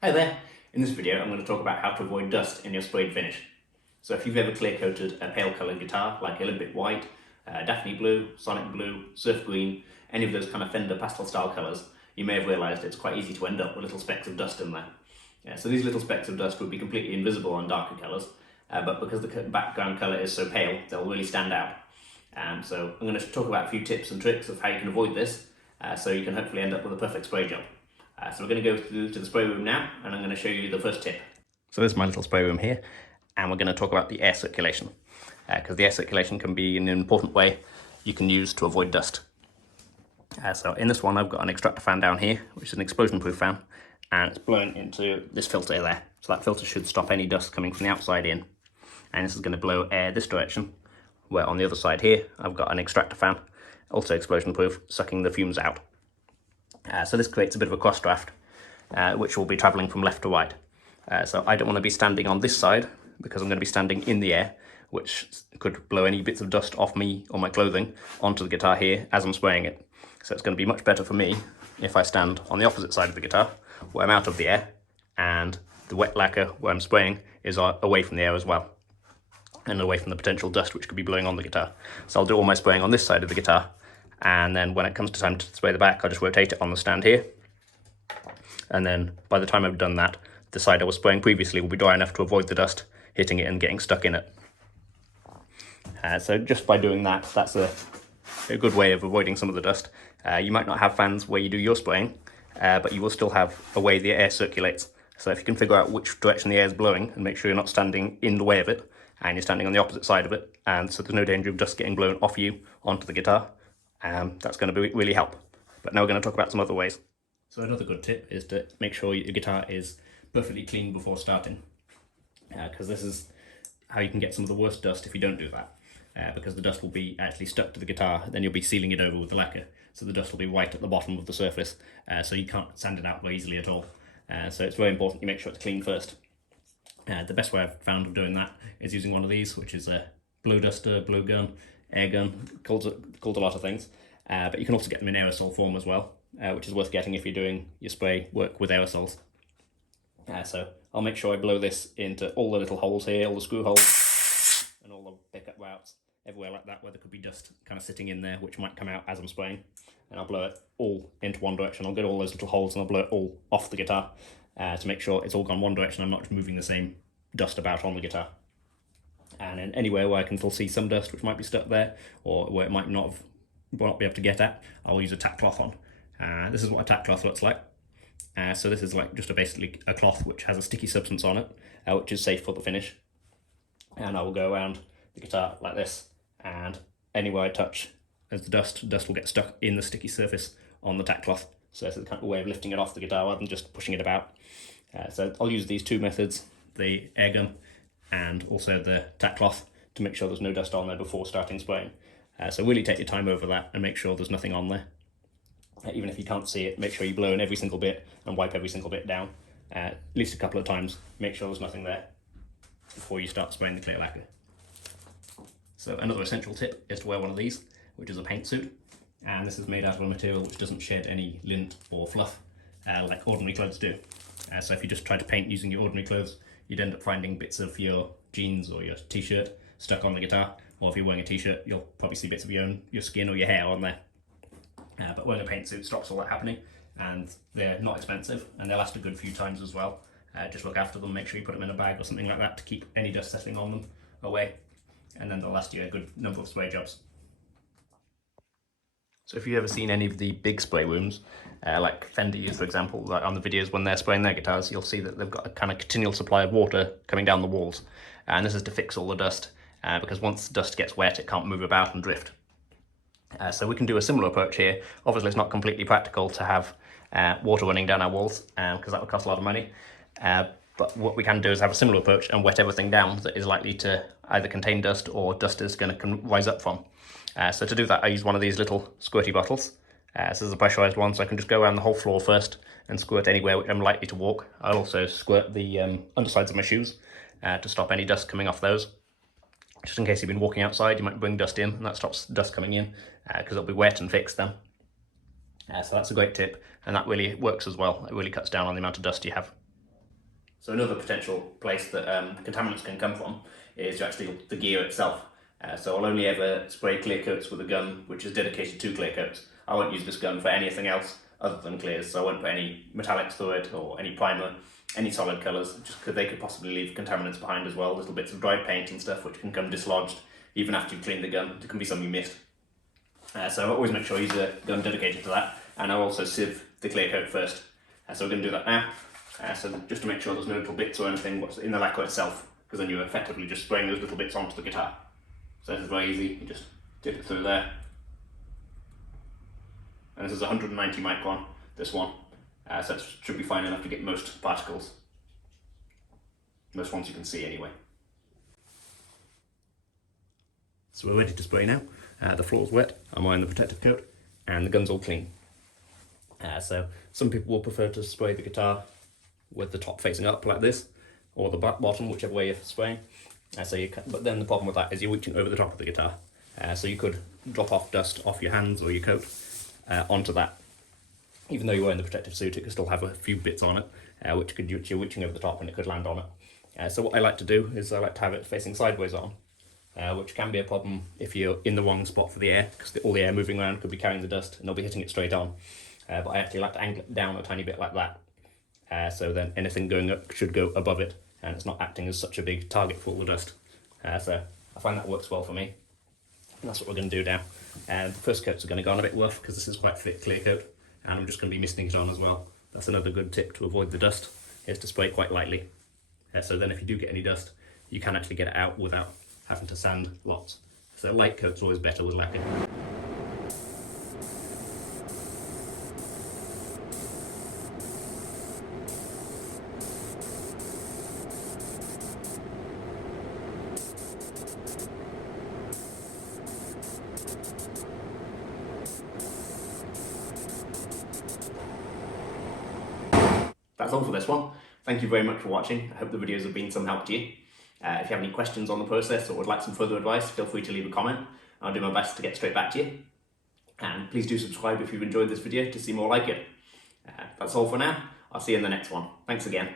Hi there! In this video I'm going to talk about how to avoid dust in your sprayed finish. So if you've ever clear coated a pale coloured guitar like Olympic White, Daphne Blue, Sonic Blue, Surf Green, any of those kind of Fender pastel style colours, you may have realised it's quite easy to end up with little specks of dust in there. So these little specks of dust would be completely invisible on darker colours, but because the background colour is so pale, they'll really stand out. So I'm going to talk about a few tips and tricks of how you can avoid this, so you can hopefully end up with a perfect spray job. So we're going to go to the spray room now, and I'm going to show you the first tip. So this is my little spray room here, and we're going to talk about the air circulation, because the air circulation can be an important way you can use to avoid dust. So in this one I've got an extractor fan down here, which is an explosion proof fan, and it's blowing into this filter there. So that filter should stop any dust coming from the outside in, and this is going to blow air this direction, where on the other side here I've got an extractor fan, also explosion proof, sucking the fumes out. So this creates a bit of a cross draft, which will be travelling from left to right. So I don't want to be standing on this side because I'm going to be standing in the air, which could blow any bits of dust off me or my clothing onto the guitar here as I'm spraying it. So it's going to be much better for me if I stand on the opposite side of the guitar, where I'm out of the air, and the wet lacquer where I'm spraying is away from the air as well, and away from the potential dust which could be blowing on the guitar. So I'll do all my spraying on this side of the guitar, and then when it comes to time to spray the back, I'll just rotate it on the stand here. And then by the time I've done that, the side I was spraying previously will be dry enough to avoid the dust hitting it and getting stuck in it. So just by doing that, that's a good way of avoiding some of the dust. You might not have fans where you do your spraying, but you will still have a way the air circulates. So if you can figure out which direction the air is blowing and make sure you're not standing in the way of it, and you're standing on the opposite side of it, and so there's no danger of dust getting blown off you onto the guitar, that's going to really help. But now we're going to talk about some other ways. So another good tip is to make sure your guitar is perfectly clean before starting, because this is how you can get some of the worst dust if you don't do that, because the dust will be actually stuck to the guitar, then you'll be sealing it over with the lacquer, so the dust will be right at the bottom of the surface, so you can't sand it out very easily at all. So it's very important you make sure it's clean first. The best way I've found of doing that is using one of these, which is a blow duster, blow gun, air gun, called a lot of things, but you can also get them in aerosol form as well, which is worth getting if you're doing your spray work with aerosols. So I'll make sure I blow this into all the little holes here, all the screw holes, and all the pickup routes, everywhere like that where there could be dust kind of sitting in there, which might come out as I'm spraying. And I'll blow it all into one direction. I'll get all those little holes and I'll blow it all off the guitar to make sure it's all gone one direction. I'm not moving the same dust about on the guitar. And in anywhere where I can still see some dust which might be stuck there, or where it might not be able to get at, I'll use a tack cloth on. This is what a tack cloth looks like. So this is like just basically a cloth which has a sticky substance on it, which is safe for the finish. And I will go around the guitar like this, and anywhere I touch as the dust will get stuck in the sticky surface on the tack cloth. So this is kind of a way of lifting it off the guitar rather than just pushing it about. So I'll use these two methods, the air gun and also the tack cloth, to make sure there's no dust on there before starting spraying. So really take your time over that and make sure there's nothing on there. Even if you can't see it, make sure you blow in every single bit and wipe every single bit down, at least a couple of times. Make sure there's nothing there before you start spraying the clear lacquer. So another essential tip is to wear one of these, which is a paint suit. And this is made out of a material which doesn't shed any lint or fluff like ordinary clothes do. So if you just try to paint using your ordinary clothes, you'd end up finding bits of your jeans or your t-shirt stuck on the guitar, or if you're wearing a t-shirt, you'll probably see bits of your skin or your hair on there. But wearing a paint suit stops all that happening, and they're not expensive, and they last a good few times as well. Just look after them, make sure you put them in a bag or something like that to keep any dust settling on them away, and then they'll last you a good number of spray jobs. So if you've ever seen any of the big spray rooms, like Fender use for example, like on the videos when they're spraying their guitars, you'll see that they've got a kind of continual supply of water coming down the walls, and this is to fix all the dust, because once dust gets wet it can't move about and drift. So we can do a similar approach here. Obviously it's not completely practical to have water running down our walls, because that would cost a lot of money, but what we can do is have a similar approach and wet everything down that is likely to either contain dust or dust is going to rise up from. So to do that I use one of these little squirty bottles. So this is a pressurized one, so I can just go around the whole floor first and squirt anywhere which I'm likely to walk. I'll also squirt the undersides of my shoes to stop any dust coming off those. Just in case you've been walking outside, you might bring dust in, and that stops dust coming in because it'll be wet and fixed then. So that's a great tip, and that really works as well. It really cuts down on the amount of dust you have. So another potential place that contaminants can come from is actually the gear itself. So I'll only ever spray clear coats with a gun which is dedicated to clear coats. I won't use this gun for anything else other than clears, so I won't put any metallics through it or any primer, any solid colours, just because they could possibly leave contaminants behind as well, little bits of dried paint and stuff which can come dislodged even after you've cleaned the gun. There can be some you missed. So I always make sure I use a gun dedicated to that, and I'll also sieve the clear coat first. So we're going to do that now. So just to make sure there's no little bits or anything what's in the lacquer itself, because then you're effectively just spraying those little bits onto the guitar. So this is very easy, you just dip it through there. And this is 190 micron, this one. So it should be fine enough to get most particles. Most ones you can see anyway. So we're ready to spray now. The floor's wet, I'm wearing the protective coat, and the gun's all clean. So some people will prefer to spray the guitar with the top facing up like this, or the bottom, whichever way you're spraying. But then the problem with that is you're reaching over the top of the guitar. So you could drop off dust off your hands or your coat onto that. Even though you're wearing the protective suit, it could still have a few bits on it, which you're reaching over the top and it could land on it. So what I like to do is I like to have it facing sideways on, which can be a problem if you're in the wrong spot for the air, because all the air moving around could be carrying the dust and they'll be hitting it straight on. But I actually like to angle it down a tiny bit like that. So then anything going up should go above it, and it's not acting as such a big target for all the dust. So I find that works well for me. And that's what we're going to do now. The first coats are going to go on a bit rough because this is quite thick clear coat, and I'm just going to be misting it on as well. That's another good tip to avoid the dust, is to spray quite lightly. So then if you do get any dust, you can actually get it out without having to sand lots. So light coat's always better with lacquer. That's all for this one. Thank you very much for watching. I hope the videos have been some help to you. If you have any questions on the process or would like some further advice, feel free to leave a comment. I'll do my best to get straight back to you. And please do subscribe if you've enjoyed this video to see more like it. That's all for now. I'll see you in the next one. Thanks again.